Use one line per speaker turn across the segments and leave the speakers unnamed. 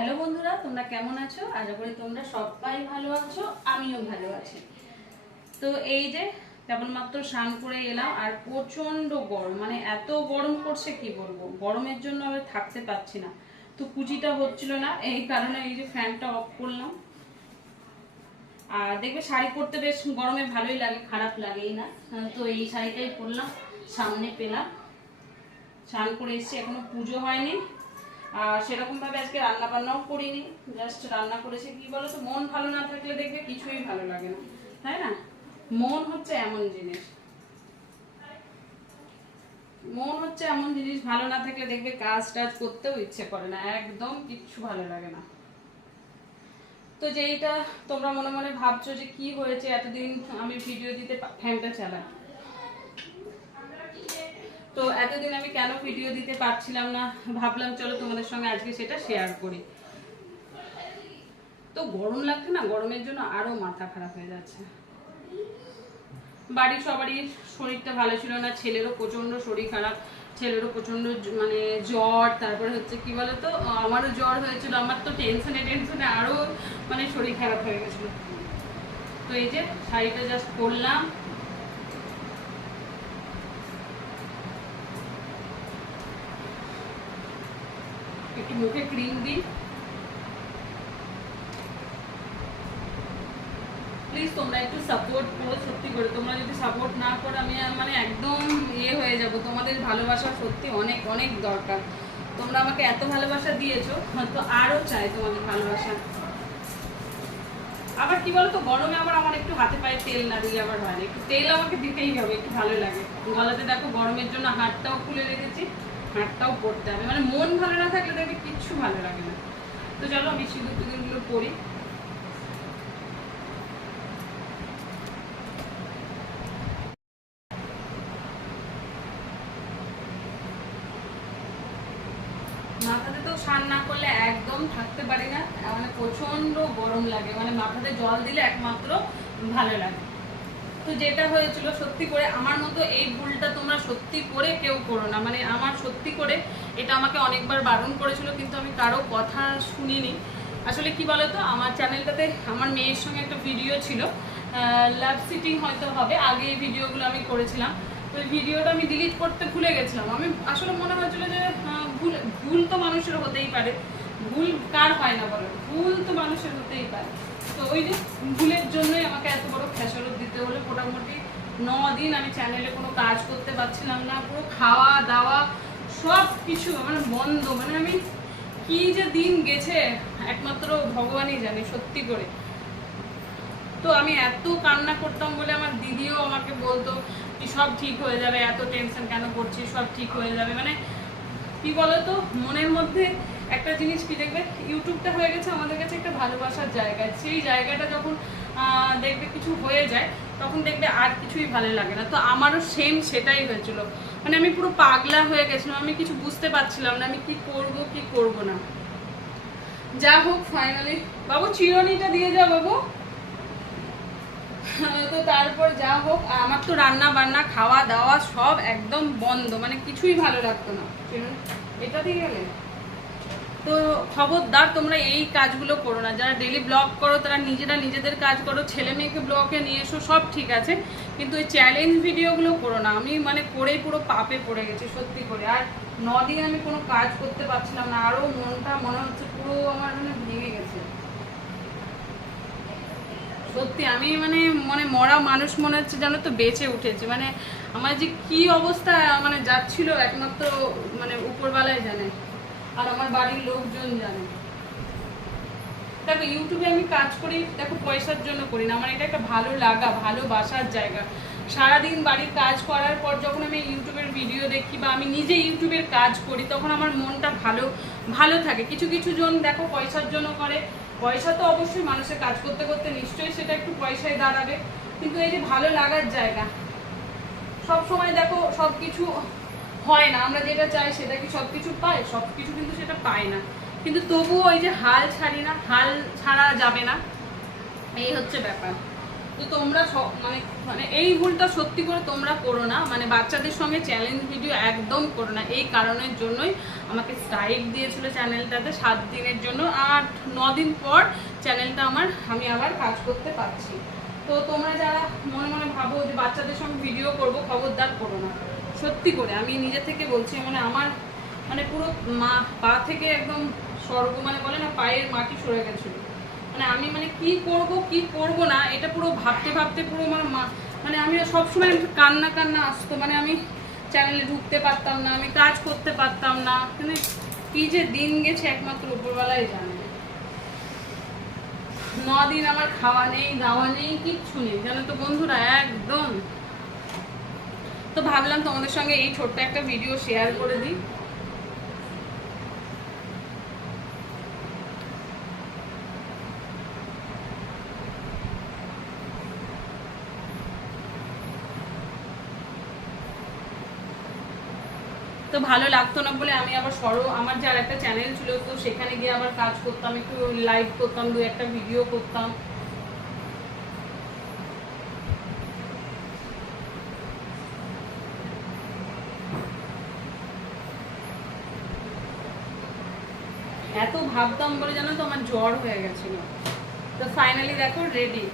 Hello বন্ধুরা, তোমরা কেমন আছো? আশা করি তোমরা সবাই ভালো আছো, আমিও ভালো আছি। তো এই যে কেবলমাত্র স্নান করে এলাম, আর প্রচণ্ড গরম মানে এত গরম করছে কি বলব? গরমের জন্য আমি থাকতে পারছি না। তো কুচিটা হচ্ছিল না, এই কারণে এই যে ফ্যানটা অফ করলাম। আর দেখবে শাড়ি পরতে বেশ গরমে ভালোই লাগে, খারাপ লাগেই না। তো এই শাড়িটাই পরলাম, সামনে পেলাম। স্নান করে এসেছি, এখনও পুজো হয়নি। সেরকম ভাবে আজকে রান্না বান্নাও করিনি জাস্ট রান্না করেছি। কি বলো তো মন ভালো না থাকলে দেখবে কিছুই ভালো লাগে না, তাই না? মন হচ্ছে এমন জিনিস। মন হচ্ছে এমন জিনিস, ভালো না থাকলে দেখবে কাজ টাজ করতেও ইচ্ছে করে না, একদম কিচ্ছু ভালো লাগে না। তো যেইটা তোমরা মনে মনে ভাবছ যে কি হয়েছে, এতদিন আমি ভিডিও দিতে ফ্যানটা চালাই। তো এতদিন আমি কেন ভিডিও দিতে পারছিলাম না, ভাবলাম চলো তোমাদের সঙ্গে আজকে সেটা শেয়ার করি। তো গরম লাগছে না? গরমের জন্য আরও মাথা খারাপ হয়ে যাচ্ছে। বাড়ির সবারই শরীরটা ভালো ছিল না, ছেলেরও প্রচণ্ড শরীর খারাপ, ছেলেরও প্রচণ্ড মানে জ্বর, তারপরে হচ্ছে কি বলতো? আমারও জ্বর হয়েছিল, আমার তো টেনশনে টেনশনে আরও মানে শরীর খারাপ হয়ে গেছিল। তো এই যে শাড়িটা জাস্ট পরলাম একটু মুখে ক্রিম দিই প্লিজ তোমরা একটু সাপোর্ট করো, সত্যি করে। তোমরা যদি সাপোর্ট না করো, আমি মানে একদম ইয়ে হয়ে যাব। তোমাদের ভালোবাসা সত্যি অনেক অনেক দরকার। তোমরা আমাকে এত ভালোবাসা দিয়েছ, তো আরও চাই তোমাদের ভালোবাসা। আবার কি বলতো, গরমে আবার আমার একটু হাতে পায়ে তেল না দিলে আবার হয় না। একটু তেল আমাকে দিতেই হবে, একটু ভালো লাগে। গলাতে দেখো গরমের জন্য হাতটাও খুলে রেখেছি। হাতটাও পরতে হবে। মানে মন ভালো না থাকলে দেখবে কিচ্ছু ভালো লাগে না। তো চলো আমি সিঁদুর টিঁদুরগুলো পরি। মাথাতে তো স্নান না করলে একদম থাকতে পারি না। মানে প্রচণ্ড গরম লাগে। মানে মাথাতে জল দিলে একমাত্র ভালো লাগে। তো যেটা হয়েছিল সত্যি করে আমার মতো এই ভুলটা তোমরা সত্যি করে কেউ করো না। মানে আমার সত্যি করে এটা আমাকে অনেকবার বারণ করেছিল, কিন্তু আমি কারও কথা শুনিনি। আসলে কি বলতো, আমার চ্যানেলটাতে আমার মেয়ের সঙ্গে একটা ভিডিও ছিল। লাভ সিটিং হয়তো হবে, আগে এই ভিডিওগুলো আমি করেছিলাম। তো ভিডিওটা আমি ডিলিট করতে ভুলে গেছিলাম। আমি আসলে মনে হয়েছিল যে ভুল ভুল তো মানুষের হতেই পারে। ভুল কার হয় না বলো? ভুল তো মানুষের হতেই পারে। তো ওই যে ভুলের জন্যই আমাকে এত বড় মোটামুটি ন দিন আমি চ্যানেলে কোনো কাজ করতে পারছিলাম না, পুরো খাওয়া দাওয়া সব কিছু মানে বন্ধ মানে আমি কি যে দিন গেছে একমাত্র ভগবানই জানে, সত্যি করে। তো আমি এত কান্না করতাম বলে আমার দিদিও আমাকে বলতো কি সব ঠিক হয়ে যাবে, এত টেনশন কেন করছিস, সব ঠিক হয়ে যাবে মানে কি বলতো, মনের মধ্যে একটা জিনিস কি দেখবে, ইউটিউবটা হয়ে গেছে আমাদের কাছে একটা ভালোবাসার জায়গা, সেই জায়গাটা যখন দেখবে কিছু হয়ে যায় তখন দেখবে আর কিছুই ভালো লাগে না। তো আমারও সেম সেটাই হয়েছিল। মানে আমি পুরো পাগলা হয়ে গেছিলাম, আমি কিছু বুঝতে পারছিলাম না আমি কি করব কি করব না। যা হোক ফাইনালি বাবু, চিরনিটা দিয়ে যাও বাবু। তো তারপর যা হোক, আমার তো রান্না বান্না, খাওয়া দাওয়া সব একদম বন্ধ। মানে কিছুই ভালো লাগতো না। এটা দিয়ে গেলে? তো খবরদার, তোমরা এই কাজগুলো করো না। যারা ডেলি ব্লগ করো, তারা নিজেরা নিজেদের কাজ করো, ছেলে মেয়েকে ব্লগে নিয়ে এসো, সব ঠিক আছে। কিন্তু এই চ্যালেঞ্জ ভিডিওগুলো করো না। আমি মানে করেই পুরো পাপে পড়ে গেছি, সত্যি করে। আর দিন আমি কোনো কাজ করতে পারছিলাম না। আরও মনটা, মনে হচ্ছে পুরো আমার মানে ভেঙে গেছে। সত্যি, আমি মানে মানে মরা মানুষ মনে হচ্ছে যেন তো বেঁচে উঠেছে। মানে আমার যে কি অবস্থা মানে যাচ্ছিল একমাত্র মানে উপরবেলায় জানে। আর আমার বাড়ির লোকজন জানে। দেখো ইউটিউবে আমি কাজ করি, দেখো, পয়সার জন্য করি না। আমার এটা একটা ভালো লাগা ভালোবাসার জায়গা। সারাদিন বাড়ির কাজ করার পর যখন আমি ইউটিউবের ভিডিও দেখি বা আমি নিজে ইউটিউবের কাজ করি, তখন আমার মনটা ভালো ভালো থাকে। কিছু কিছু জন দেখো, পয়সার জন্য করে। পয়সা তো অবশ্যই মানুষের কাজ করতে করতে নিশ্চয়ই সেটা একটু পয়সায় দাঁড়াবে। কিন্তু এই যে ভালো লাগার জায়গা সব সময় দেখো সব কিছু হয় না, আমরা যেটা চাই সেটা কি সব কিছু পাই সব কিছু কিন্তু সেটা পাই না। কিন্তু তবুও ওই যে হাল ছাড়ি না, হাল ছাড়া যাবে না, এই হচ্ছে ব্যাপার। তো তোমরা মানে মানে এই ভুলটা সত্যি করে তোমরা করো না মানে বাচ্চাদের সঙ্গে চ্যালেঞ্জ ভিডিও একদম করো না। এই কারণের জন্যই আমাকে স্ট্রাইক দিয়েছিল চ্যানেলটাতে সাত দিনের জন্য। আর ন দিন পর চ্যানেলটা আমার, আমি আবার কাজ করতে পারছি। তো তোমরা যারা মনে মনে ভাবো যে বাচ্চাদের সঙ্গে ভিডিও করব, খবরদার করো না। সত্যি করে, আমি নিজে থেকে বলছি মানে আমার মানে পুরো মা, পা থেকে একদম স্বর্গ মানে বলে না, পায়ের মাটি সরে গেছিল। মানে আমি মানে কি করব কি করব না, এটা পুরো ভাবতে ভাবতে পুরো আমার মা মানে আমি সবসময় কান্না কান্না আসতো মানে আমি চ্যানেলে ঢুকতে পারতাম না, আমি কাজ করতে পারতাম না মানে কি যে দিন গেছে একমাত্র উপরবেলায় জানে। দিন আমার খাওয়া নেই, দাওয়া নেই, কিচ্ছু নেই, জানো তো বন্ধুরা, একদম। তো ভাবলাম তোমাদের সঙ্গে এই ছোট্ট একটা ভিডিও শেয়ার করে দিই। তো ভালো লাগতো না বলে আমি আবার সরো, আমার যার একটা চ্যানেল ছিল, তো সেখানে গিয়ে আবার কাজ করতাম, একটু লাইভ করতাম, দু একটা ভিডিও করতাম। এত ভাবতাম বলে জানো তো আমার জ্বর হয়ে গেছিল। তো ফাইনালি দেখো রেডি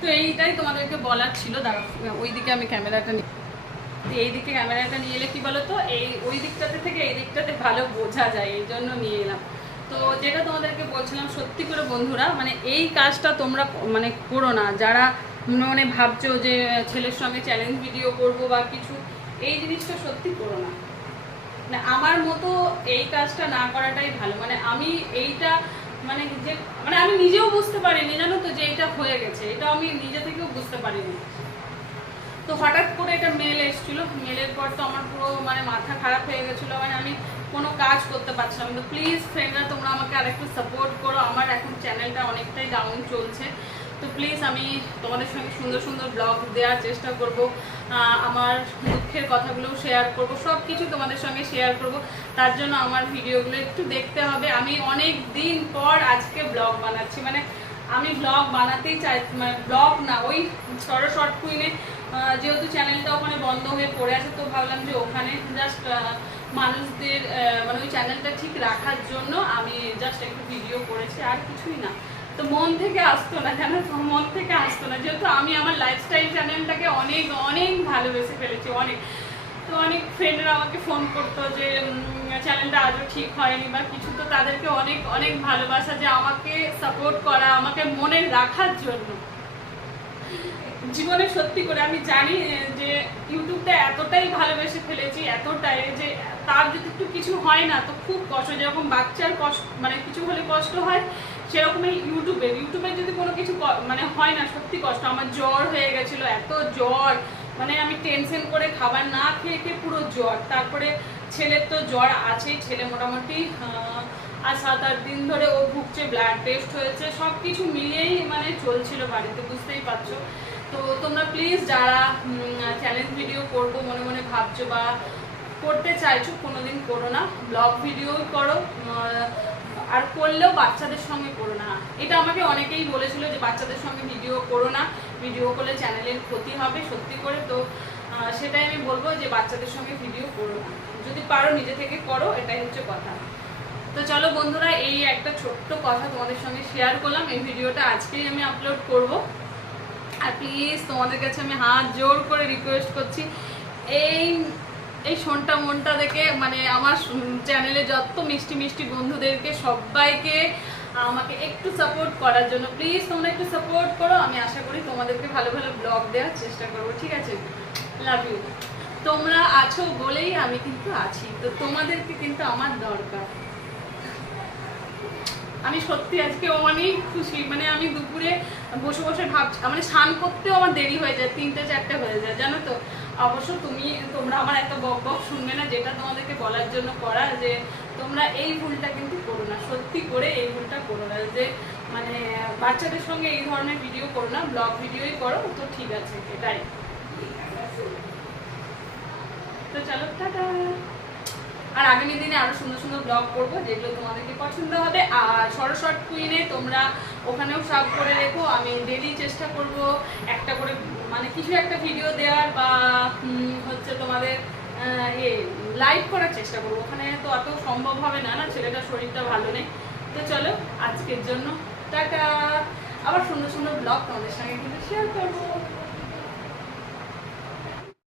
তো এইটাই তোমাদেরকে বলার ছিল দাঁড়া ওই দিকে আমি ক্যামেরাটা নিই তো এই দিকে ক্যামেরাটা নিয়ে এলে কি বলো তো এই, ওই দিকটাতে থেকে এই দিকটাতে ভালো বোঝা যায়, এই জন্য নিয়ে এলাম। তো যেটা তোমাদেরকে বলছিলাম সত্যি করে বন্ধুরা মানে এই কাজটা তোমরা মানে করো না। যারা মানে ভাবছ যে ছেলের সঙ্গে চ্যালেঞ্জ ভিডিও করব বা কিছু, এই জিনিসটা সত্যি করো না। মানে আমার মতো এই কাজটা না করাটাই ভালো। মানে আমি এইটা মানে যে মানে আমি নিজেও বুঝতে পারিনি, জানো তো, যে এটা হয়ে গেছে। এটা আমি নিজে থেকেও বুঝতে পারিনি। তো হঠাৎ করে এটা মেল এসেছিল। মেলের পর তো আমার পুরো মানে মাথা খারাপ হয়ে গেছিল। মানে আমি কোনো কাজ করতে পারছিলাম তো প্লিজ ফ্রেন্ডরা তোমরা আমাকে আরেকটু সাপোর্ট করো। আমার এখন চ্যানেলটা অনেকটাই ডাউন চলছে। তো প্লিজ আমি তোমাদের সঙ্গে সুন্দর সুন্দর ব্লগ দেওয়ার চেষ্টা করব আমার দুঃখের কথাগুলোও শেয়ার করব সব কিছু তোমাদের সঙ্গে শেয়ার করব। তার জন্য আমার ভিডিওগুলো একটু দেখতে হবে। আমি অনেক দিন পর আজকে ব্লগ বানাচ্ছি মানে আমি ব্লগ বানাতেই চাই মানে ব্লগ না, ওই সরো শর্ট কুইনে যেহেতু চ্যানেলটা ওখানে বন্ধ হয়ে পড়ে আছে, তো ভাবলাম যে ওখানে জাস্ট মানুষদের মানে ওই চ্যানেলটা ঠিক রাখার জন্য আমি জাস্ট একটু ভিডিও করেছি, আর কিছুই না। তো মন থেকে আসতো না তো মন থেকে আসতো না। যেহেতু আমি আমার লাইফস্টাইল চ্যানেলটাকে অনেক অনেক ভালোবেসে ফেলেছি, অনেক। তো অনেক ফ্রেন্ডরা আমাকে ফোন করতো যে চ্যানেলটা আজও ঠিক হয়নি বা কিছু। তো তাদেরকে অনেক অনেক ভালোবাসা যে আমাকে সাপোর্ট করা, আমাকে মনে রাখার জন্য। জীবনে সত্যি করে আমি জানি যে ইউটিউবটা এতটাই ভালোবেসে ফেলেছি, এতটাই যে তার যদি একটু কিছু হয় না, তো খুব কষ্ট। যেরকম বাচ্চার কষ্ট মানে কিছু হলে কষ্ট হয় সেরকমই ইউটিউবে ইউটিউবে যদি কোনো কিছু মানে হয় না, সত্যি কষ্ট, আমার জ্বর হয়ে গেছিল, এত জ্বর। মানে আমি টেনশন করে খাবার না খেয়ে খেয়ে পুরো জ্বর। তারপরে ছেলের তো জ্বর আছেই, ছেলে মোটামুটি আর সাত আট দিন ধরে ও ভুগছে ব্লাড টেস্ট হয়েছে সব কিছু মিলিয়েই মানে চলছিল বাড়িতে, বুঝতেই পারছ। তো তোমরা প্লিজ যারা চ্যালেঞ্জ ভিডিও করব, মনে মনে ভাবছ বা করতে চাইছো, কোনোদিন করো না। ব্লগ ভিডিও করো আর করলেও বাচ্চাদের সঙ্গে করো না। এটা আমাকে অনেকেই বলেছিল যে বাচ্চাদের সঙ্গে ভিডিও করো না। ভিডিও করলে চ্যানেলের ক্ষতি হবে, সত্যি করে। তো সেটাই আমি বলব যে বাচ্চাদের সঙ্গে ভিডিও করো না। যদি পারো নিজে থেকে করো, এটাই হচ্ছে কথা। তো চলো বন্ধুরা, এই একটা ছোট্ট কথা তোমাদের সঙ্গে শেয়ার করলাম। এই ভিডিওটা আজকেই আমি আপলোড করব। আর প্লিজ তোমাদের কাছে আমি হাত জোর করে রিকোয়েস্ট করছি। এই এই শোনটা মনটা দেখে মানে আমার চ্যানেলে যত মিষ্টি মিষ্টি বন্ধুদেরকে সবাইকে আমাকে একটু সাপোর্ট করার জন্য প্লিজ তোমরা একটু সাপোর্ট করো। আমি আশা করি তোমাদেরকে ভালো ভালো ব্লগ দেওয়ার চেষ্টা করব, ঠিক আছে? লাভ ইউ তোমরা আছো বলেই আমি কিন্তু আছি। তো তোমাদেরকে কিন্তু আমার দরকার। আমি সত্যি আজকে অনেক খুশি। মানে আমি দুপুরে বসে বসে ভাবছি মানে স্নান করতেও আমার দেরি হয়ে যায়, তিনটে চারটে হয়ে যায়, জানো তো? অবশ্য তুমি, তোমরা আমার এত বক বক শুনবে না, যেটা তোমাদেরকে বলার জন্য করা যে তোমরা এই ভুলটা কিন্তু করো না, সত্যি করে এই ভুলটা করো না, যে মানে বাচ্চাদের সঙ্গে এই ধরনের ভিডিও করো না ব্লগ ভিডিওই করো, তো ঠিক আছে, এটাই। তো চলো, টাটা। আর আগামী দিনে আরও সুন্দর সুন্দর ব্লগ করব, যেগুলো তোমাদেরকে পছন্দ হবে। আর সরস্বত কুইনে তোমরা ওখানেও সাব করে রেখো। আমি ডেলি চেষ্টা করব একটা করে মানে কিছু একটা ভিডিও দেওয়ার বা হচ্ছে তোমাদের এ লাইভ করার চেষ্টা করব। ওখানে তো অত সম্ভব হবে না না ছেলেটার শরীরটা ভালো নেই। তো চলো, আজকের জন্য টাটা। আবার সুন্দর সুন্দর ব্লগ তোমাদের সঙ্গে কিন্তু শেয়ার করব।